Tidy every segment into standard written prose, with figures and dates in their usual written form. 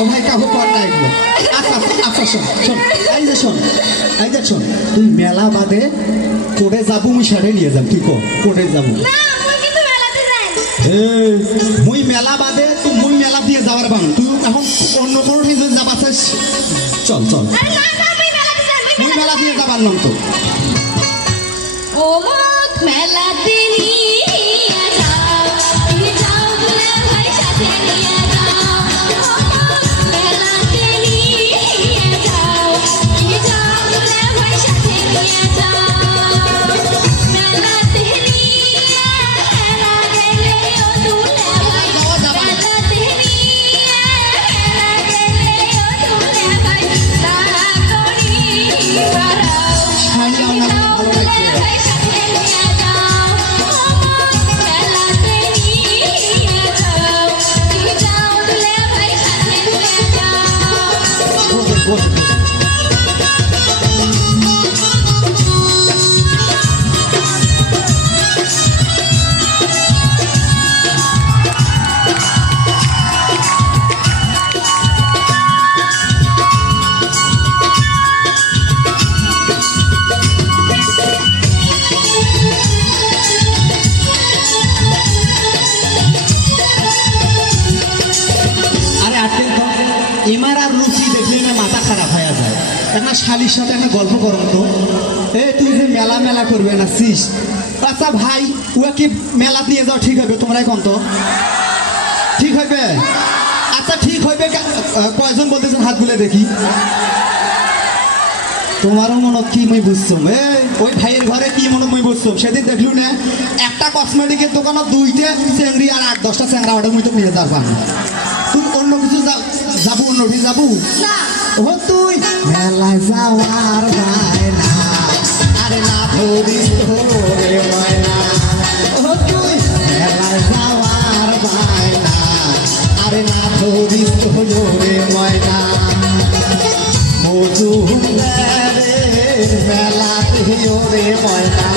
ও ভাই কাহু কর না এগুলো। আচ্ছা আচ্ছা শোন শোন এই যে শোন এই যে শোন তুই মেলা বাদে কোটে যাবো মুই সারে নিয়ে যাম তুই কোটে যাবো মুই মেলা বাদে তুই মুই মেলা দিয়ে যাওয়ার বান তুই এখন অন্য কোনো যদি যাবা চাস চল চল মুই মেলা দিয়ে যাবার নাম তো ও মেলাতে নিয়ে যাও তুমি যাও দুলা ভাই সাথে নিয়ে যাও মেলাতে নিয়ে যাও তুমি যাও দুলা ভাই সাথে নিয়ে যাও মেলাতে নিয়ে মেলা গেলে ও দুলা ভাই মেলাতে নিয়ে মেলা গেলে ও দুলা ভাই তারা করি বাড়াও তুমি যাও দুলা ভাই সাথে নিয়ে যাও মেলাতে নিয়ে যাও তুমি যাও দুলা ভাই সাথে নিয়ে যাও আরে আটেন তো এমার আর রুচি দেখলে না মাথা খারাপ হয়ে যায় একটা শালির সাথে একটা গল্প করো তো এ তুই যে মেলা মেলা করবে না সিস আচ্ছা ভাই ওয়া কি মেলা নিয়ে যাও ঠিক হবে তোমরা এখন তো ঠিক হবে আচ্ছা ঠিক হবে কয়জন বলতেছেন হাত গুলে দেখি তোমারও মনে কি মই বুঝছো ওই ভাইয়ের ঘরে কি মনে মই বুঝছো সেদিন দেখলু না একটা কসমেটিকের দোকানে দুইটা চেংড়ি আর 8-10টা চেংড়া অর্ডার মুই তো নিয়ে যাবা তুই অন্য কিছু যাবো অন্য কিছু যাবো না ও তুই মেলায় যাওয়ার বায়না আরে না ধরিস তোরে ময়না ও তুই মেলায় যাওয়ার বায়না আরে না ধরিস তোরে ময়না মজুমদারে মেলাতে ওরে ময়না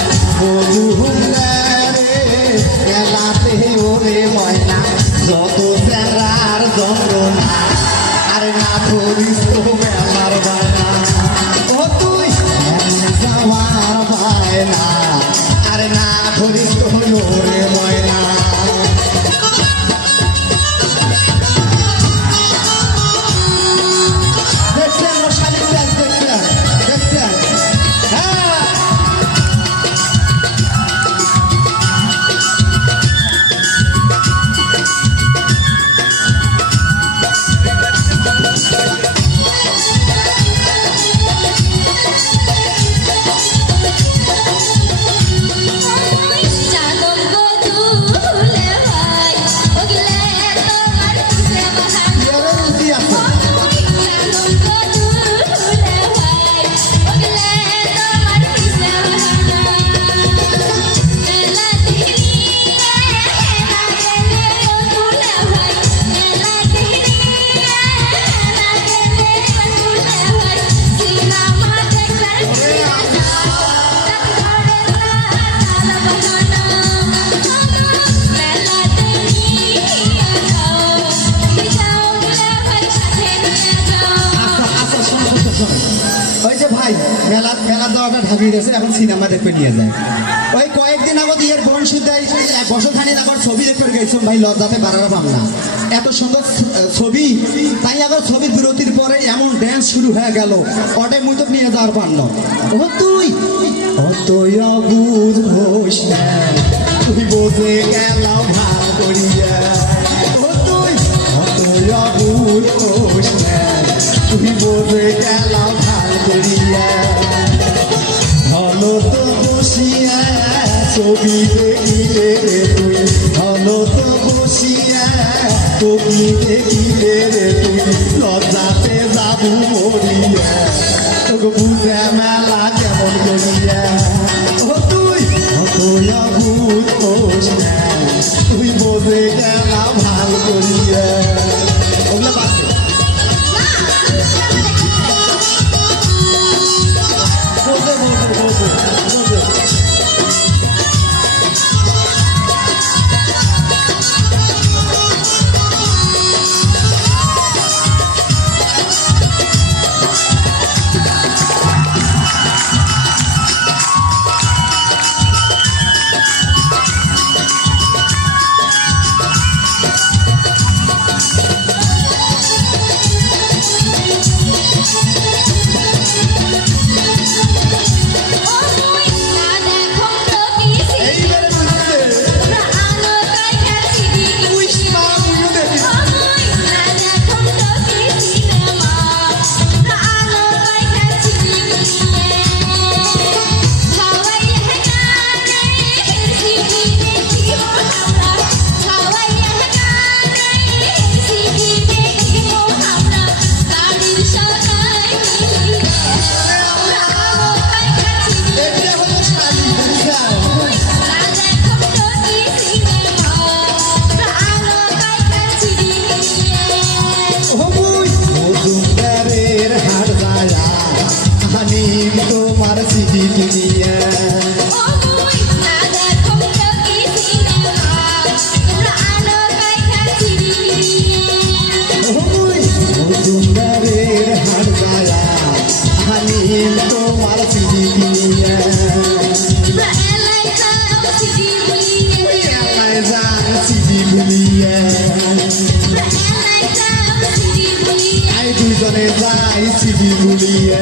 মজুমদারে মেলাতে ওরে ময়না যত চেরার যন্ত্রণা আরে না ধরিস তো মেলার বায়না ও তুই মেলায় যাওয়ার বায়না আরে না ধরিস তো ওরে ময়না দেখছেন ওর শালিক গাছ দেখছেন দেখছেন হ্যাঁ জানম গো দুলে ভাই ওগলে তোমার কিসে বাহানা এরও রুচি আছে জানম গো দুলে ভাই ওগলে তোমার কিসে বাহানা মেলাতে নিয়ে মেলা গেলে ও দুলে ভাই মেলাতে নিয়ে মেলা গেলে ও দুলে ভাই সিনেমা দেখবার নিয়ে যাও ওই যে ভাই মেলা মেলা দেওয়াটা ঢাকিয়ে গেছে এখন সিনেমা দেখতে নিয়ে যায় ওই কয়েকদিন আগত ইয়ের বোন শুদ্ধ এক বছর খানি আবার ছবি দেখতে গেছিলাম ভাই লজ্জাতে বাড়ার পাম না এত সুন্দর ছবি তাই আবার ছবির বিরতির পরে এমন ড্যান্স শুরু হয়ে গেল ওটাই মুই তো নিয়ে যাওয়ার পারল ও তুই অতই অবুঝ হোস না তুই বোঝে গেলাম ভালো করিয়া ও তুই অতই অবুঝ হোস না তুই বোঝে গেলাম ভালো করিয়া ভালো তো বসিয়া ছবি দেখিলে রে তুই ভালো তো বসিয়া ছবি দেখিলে রে তুই লজ্জাতে যাবু মরিয়া তোকে বুঝে মেলা কেমন করিয়া ও তুই অতই অভূত হোস না তুই বোঝে গেলা ভালো করিয়া ওগুলা বাচ্চা বলতে বলতে বলতে বলতে হানিম তোমার সিটি দুনিয়া ও মুই না দেখো কি সিনেমা তোমরা আলো কাইখা চিড়ি ওই সুন্দরের হাট গায়া হানিম তোমার সিটি দুনিয়া তোমরা এলাই যাও চিড়ি বলিয়ে আল্লাহ জান সিটি দুনিয়া তোমরা এলাই যাও চিড়ি বলিয়ে আই দুজনে যাই সিটি দুনিয়া